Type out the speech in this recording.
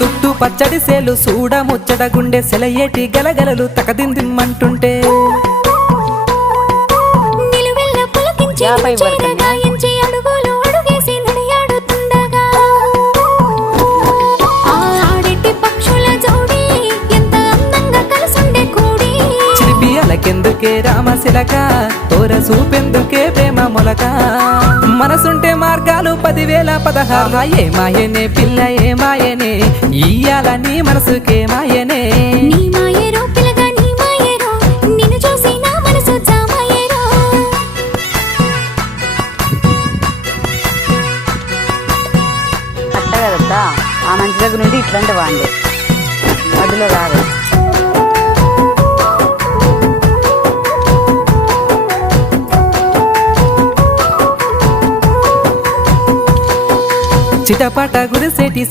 చుట్టూ పచ్చడి సేలు చూడ ముచ్చట గుండె సెలయేటి గలగలలు తకదిందిమ్మంటుంటే నిలువెల్ల పులకించి చేరగాయించి అడుగులు అడుగేసి నడియాడుతుండగా ఆడెట్టి పక్షుల జోడి ఎంత అందంగా కలుసుండే కూడి చిలిపి అలకెందుకే రామశిలక తోర చూపెందుకే ప్రేమ మొలక మనసుంటే మార్గాలు 10,016 ఏ మాయనే పిల్ల ఏ మాయనే ఇయ్యాల నీ మనసుకే మాయనే నీ మాయేరో పిల్లగా నీ మాయేరో నిన్ను చూసి నా మనసు జామాయేరో అట్ట కదత్తా ఆ మంచి దగ్గర నుండి ఇట్లాంటి వాండి మధ్యలో కాదు. చిటపట గురిసేటి